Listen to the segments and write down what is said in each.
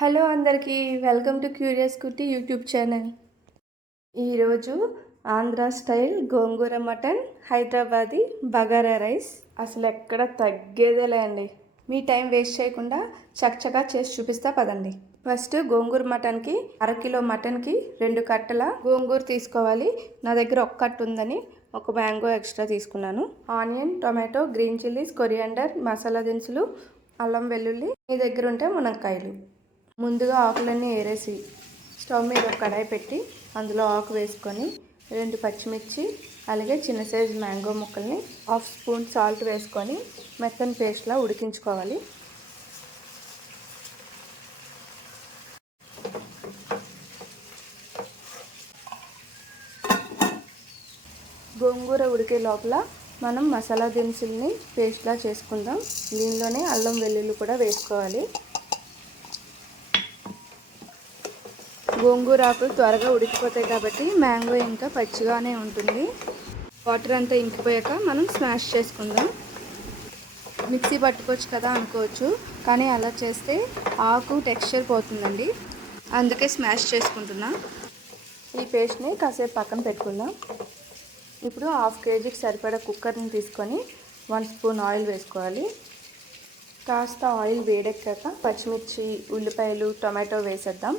Hello అందరికీ welcome to curious కుట్టి YouTube channel. ఈరోజు ఆంధ్ర స్టైల్ గోంగూర మటన్, హైదరాబాదీ బగారా రైస్ అసలు ఎక్కడ తగ్గేదేలే అండి. మీ టైం వేస్ట్ చేయకుండా చకచకా చేసి చూపిస్తా పదండి. ఫస్ట్ గోంగూర మటన్కి అరకిలో మటన్కి 2 కట్టల గోంగూర తీసుకోవాలి. నా దగ్గర 1 కట్ట ఉందని 1 మ్యాంగో ఎక్స్ట్రా తీసుకున్నాను. Onion, tomato, green chillies, coriander, masala దినుసులు, అల్లం వెల్లుల్లి, మీ దగ్గర ఉంటే మునక్కాయలు. ముందుగా ఆకులన్నీ ఏరేసి స్టవ్ మీద ఒక కడాయి పెట్టి అందులో ఆకు వేసుకొని 2 పచ్చిమిర్చి, అలాగే చిన్న సైజు మ్యాంగో ముక్కల్ని 1/2 స్పూన్ సాల్ట్ వేసుకొని మెత్తని పేస్ట్లా ఉడికించుకోవాలి. గోంగూర ఉడికే లోపల మనం మసాలా దినుసుల్ని పేస్ట్లా చేసుకుందాం. దీనిలోనే అల్లం వెల్లుల్లి కూడా వేసుకోవాలి. గోంగూర ఆకులు త్వరగా ఉడికిపోతాయి కాబట్టి మ్యాంగో ఇంకా పచ్చిగానే ఉంటుంది. వాటర్ అంతా ఇంకిపోయాక మనం స్మాష్ చేసుకుందాం. మిక్సీ పట్టుకోవచ్చు కదా అనుకోవచ్చు, కానీ అలా చేస్తే ఆకు టెక్స్చర్ పోతుందండి. అందుకే స్మాష్ చేసుకుంటున్నా. ఈ పేస్ట్ని కాసేపు పక్కన పెట్టుకుందాం. ఇప్పుడు 1/2 కేజీకి సరిపడా కుక్కర్ని తీసుకొని 1 స్పూన్ ఆయిల్ వేసుకోవాలి. కాస్త ఆయిల్ వేడెక్కాక పచ్చిమిర్చి, ఉల్లిపాయలు, టొమాటో వేసేద్దాం.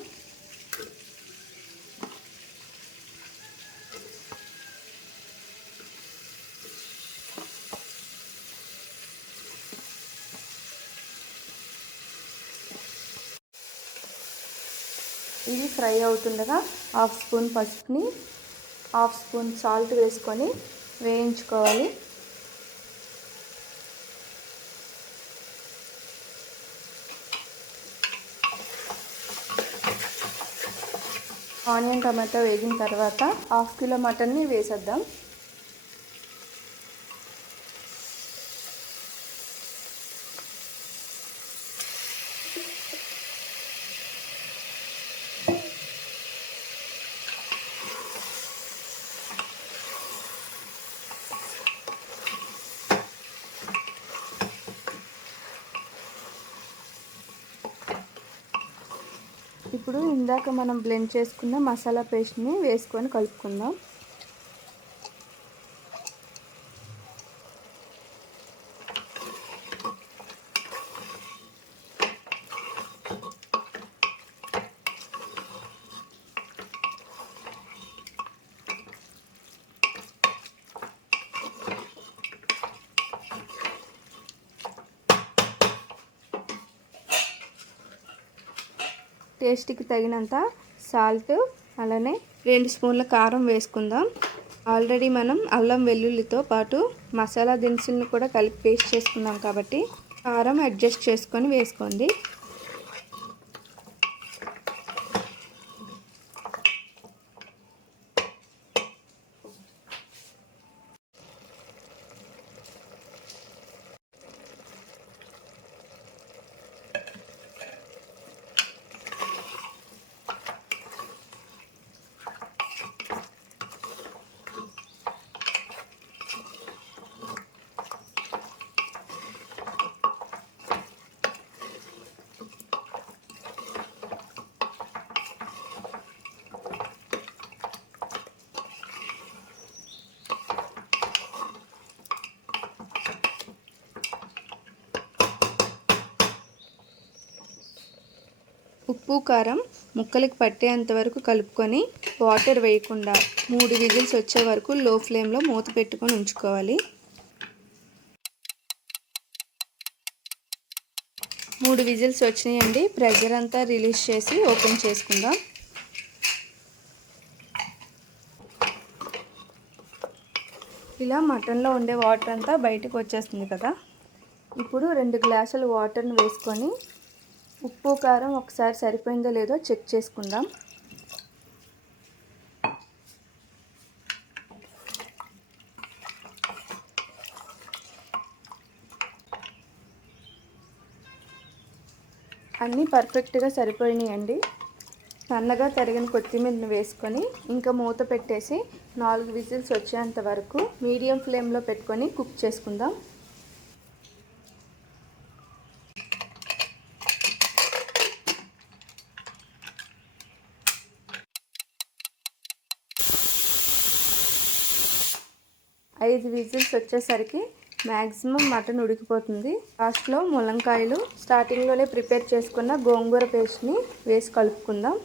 ఇది ఫ్రై అవుతుండగా 1/2 స్పూన్ పసుపుని, 1/2 స్పూన్ సాల్ట్ వేసుకొని వేయించుకోవాలి. ఆనియన్, టమాటో వేగిన తర్వాత 1/2 కిలో మటన్ని వేసేద్దాం. ఇప్పుడు ఇందాక మనం బ్లెండ్ చేసుకున్న మసాలా పేస్ట్ని వేసుకొని కలుపుకుందాం. టేస్ట్కి తగినంత సాల్ట్, అలానే 2 స్పూన్ల కారం వేసుకుందాం. ఆల్రెడీ మనం అల్లం వెల్లుల్లితో పాటు మసాలా దినుసులను కూడా కలిపి పేస్ట్ చేసుకున్నాం కాబట్టి కారం అడ్జస్ట్ చేసుకొని వేసుకోండి. ఉప్పు, కారం ముక్కలకి పట్టేంత వరకు కలుపుకొని వాటర్ వేయకుండా 3 విజిల్స్ వచ్చే వరకు లో ఫ్లేమ్లో మూత పెట్టుకొని ఉంచుకోవాలి. 3 విజిల్స్ వచ్చినాయండి. ప్రెషర్ అంతా రిలీజ్ చేసి ఓపెన్ చేసుకుందాం. ఇలా మటన్లో ఉండే వాటర్ అంతా బయటకు వచ్చేస్తుంది కదా. ఇప్పుడు 2 గ్లాసుల వాటర్ని వేసుకొని ఉప్పు, కారం ఒకసారి సరిపోయిందో లేదో చెక్ చేసుకుందాం. అన్నీ పర్ఫెక్ట్గా సరిపోయినాయండి. సన్నగా తరిగిన కొత్తిమీరని వేసుకొని ఇంకా మూత పెట్టేసి 4 విజిల్స్ వచ్చేంత వరకు మీడియం ఫ్లేమ్లో పెట్టుకొని కుక్ చేసుకుందాం. 5 విజిల్స్ వచ్చేసరికి మ్యాక్సిమం మటన్ ఉడికిపోతుంది. లాస్ట్లో ములంకాయలు, స్టార్టింగ్లోనే ప్రిపేర్ చేసుకున్న గోంగూర పేస్ట్ని వేసి కలుపుకుందాం.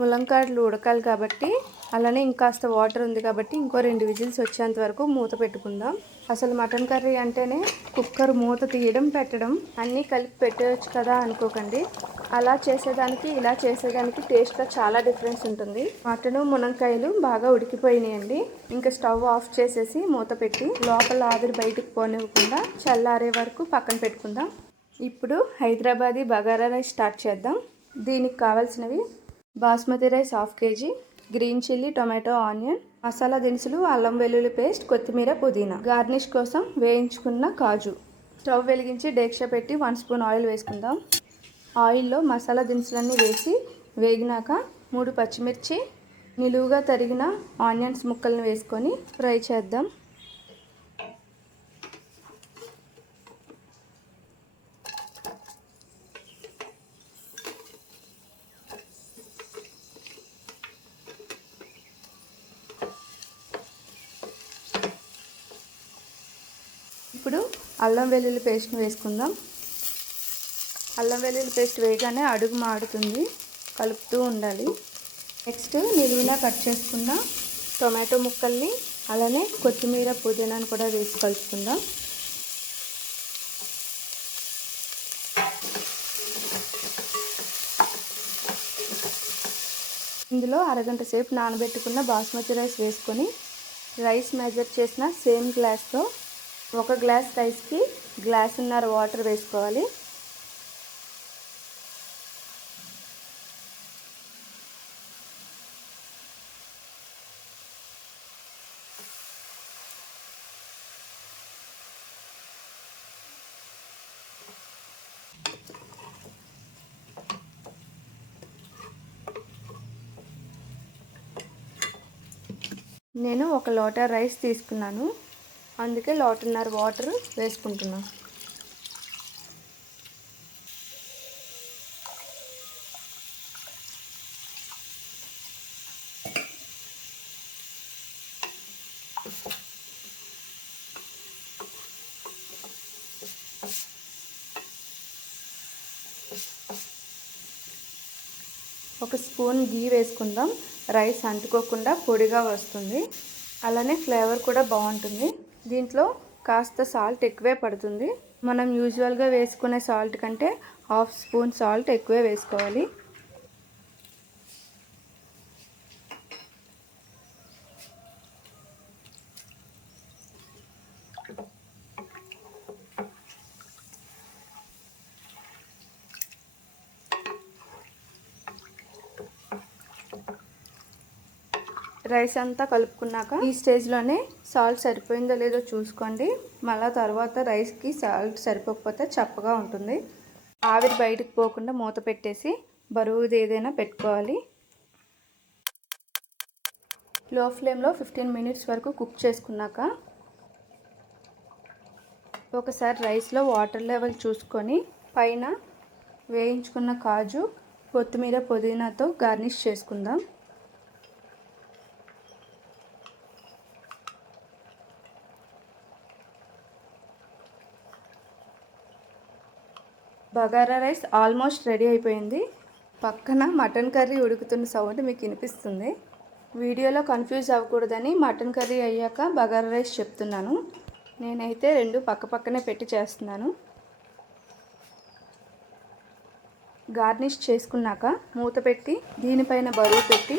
ములంకాయలు ఉడకాలి కాబట్టి, అలానే ఇంకాస్త వాటర్ ఉంది కాబట్టి ఇంకో 2 విజిల్స్ వచ్చేంత వరకు మూత పెట్టుకుందాం. అసలు మటన్ కర్రీ అంటేనే కుక్కర్ మూత తీయడం, పెట్టడం అన్నీ కలిపి పెట్టవచ్చు కదా అనుకోకండి. అలా చేసేదానికి ఇలా చేసేదానికి టేస్ట్లో చాలా డిఫరెన్స్ ఉంటుంది. మటను ములంకాయలు బాగా ఉడికిపోయినాయండి. ఇంకా స్టవ్ ఆఫ్ చేసేసి మూత పెట్టి లోపల ఆవిరి బయటకు పోనివ్వకుండా చల్లారే వరకు పక్కన పెట్టుకుందాం. ఇప్పుడు హైదరాబాదీ బగారా రైస్ స్టార్ట్ చేద్దాం. దీనికి కావాల్సినవి basmati rice 1/2 kg, green chilli, tomato, onion, masala దినుసులు, అల్లం వెల్లుల్లి పేస్ట్, కొత్తిమీర, పుదీనా, గార్నిష్ కోసం వేయించుకున్న కాజు. స్టవ్ వెలిగించి డేక్షా పెట్టి 1 స్పూన్ ఆయిల్ వేసుకుందాం. ఆయిల్లో మసాలా దినుసులన్నీ వేసి వేగినాక 3 పచ్చిమిర్చి, నిలువుగా తరిగిన ఆనియన్స్ ముక్కల్ని వేసుకొని ఫ్రై చేద్దాం. ఇప్పుడు అల్లం వెల్లుల్లి పేస్ట్ని వేసుకుందాం. అల్లం వెల్లుల్లి పేస్ట్ వేయగానే అడుగు మాడుతుంది, కలుపుతూ ఉండాలి. నెక్స్ట్ నిలువునా కట్ చేసుకున్న టొమాటో ముక్కల్ని, అలానే కొత్తిమీర, పుదీనాను కూడా వేసి కలుపుకుందాం. ఇందులో అరగంట సేపు నానబెట్టుకున్న బాస్మతి రైస్ వేసుకొని రైస్ మెజర్ చేసిన సేమ్ గ్లాస్తో 1 గ్లాస్ రైస్కి 1.5 గ్లాస్ వాటర్ వేసుకోవాలి. నేను 1 లోటా రైస్ తీసుకున్నాను, అందుకే 1.5 లోటా వాటర్ వేసుకుంటున్నాను. ఒక స్పూన్ గీ వేసుకుందాం. రైస్ అంటుకోకుండా పొడిగా వస్తుంది, అలానే ఫ్లేవర్ కూడా బాగుంటుంది. దీంట్లో కాస్త సాల్ట్ ఎక్కువే పడుతుంది. మనం యూజువల్గా వేసుకునే సాల్ట్ కంటే 1/2 స్పూన్ సాల్ట్ ఎక్కువే వేసుకోవాలి. రైస్ అంతా కలుపుకున్నాక ఈ స్టేజ్లోనే సాల్ట్ సరిపోయిందో లేదో చూసుకోండి. మళ్ళీ తర్వాత రైస్కి సాల్ట్ సరిపోకపోతే చప్పగా ఉంటుంది. ఆవిరి బయటకు పోకుండా మూత పెట్టేసి బరువుది ఏదైనా పెట్టుకోవాలి. లో ఫ్లేమ్లో 15 మినిట్స్ వరకు కుక్ చేసుకున్నాక ఒకసారి రైస్లో వాటర్ లెవెల్ చూసుకొని పైన వేయించుకున్న కాజు, కొత్తిమీర, పుదీనాతో గార్నిష్ చేసుకుందాం. బగారా రైస్ ఆల్మోస్ట్ రెడీ అయిపోయింది. పక్కన మటన్ కర్రీ ఉడుకుతున్న సౌండ్ మీకు వినిపిస్తుంది. వీడియోలో కన్ఫ్యూజ్ అవ్వకూడదని మటన్ కర్రీ అయ్యాక బగారా రైస్ చెప్తున్నాను. నేనైతే 2 పక్కనే పెట్టి చేస్తున్నాను. గార్నిష్ చేసుకున్నాక మూత పెట్టి దీనిపైన బరువు పెట్టి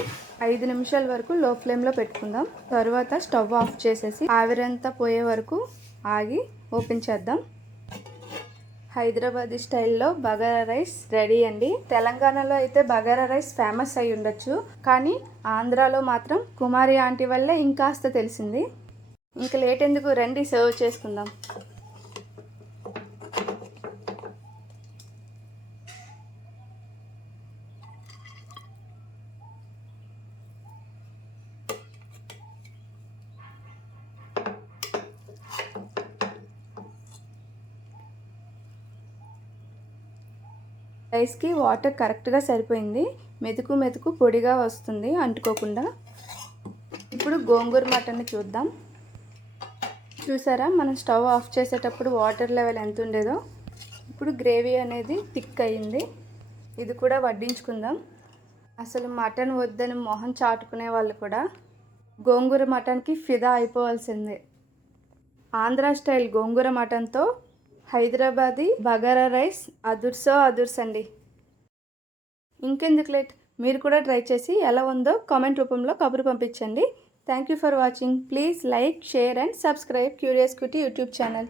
5 నిమిషాల వరకు లో ఫ్లేమ్లో పెట్టుకుందాం. తర్వాత స్టవ్ ఆఫ్ చేసేసి ఆవిరంతా పోయే వరకు ఆగి ఓపెన్ చేద్దాం. హైదరాబాదీ స్టైల్లో బగారా రైస్ రెడీ అండి. తెలంగాణలో అయితే బగారా రైస్ ఫేమస్ అయి ఉండొచ్చు, కానీ ఆంధ్రాలో మాత్రం కుమారి ఆంటీ వల్లే ఇంకాస్త తెలిసింది. ఇంకా లేట్ ఎందుకు, రండి సర్వ్ చేసుకుందాం. రైస్కి వాటర్ కరెక్ట్గా సరిపోయింది. మెతుకు మెతుకు పొడిగా వస్తుంది అంటుకోకుండా. ఇప్పుడు గోంగూర మటన్ని చూద్దాం. చూసారా మనం స్టవ్ ఆఫ్ చేసేటప్పుడు వాటర్ లెవెల్ ఎంత ఉండేదో. ఇప్పుడు గ్రేవీ అనేది థిక్ అయ్యింది. ఇది కూడా వడ్డించుకుందాం. అసలు మటన్ వద్దని మొహం చాటుకునే వాళ్ళు కూడా గోంగూర మటన్కి ఫిదా అయిపోవాల్సిందే. ఆంధ్ర స్టైల్ గోంగూర మటన్తో హైదరాబాదీ బగారా రైస్ అదుర్స్ అండి. ఇంకెందుకు లేట్, మీరు కూడా ట్రై చేసి ఎలా ఉందో కామెంట్ రూపంలో కబురు పంపించండి. Thank you for watching. Please like, share and subscribe curious cutie YouTube channel.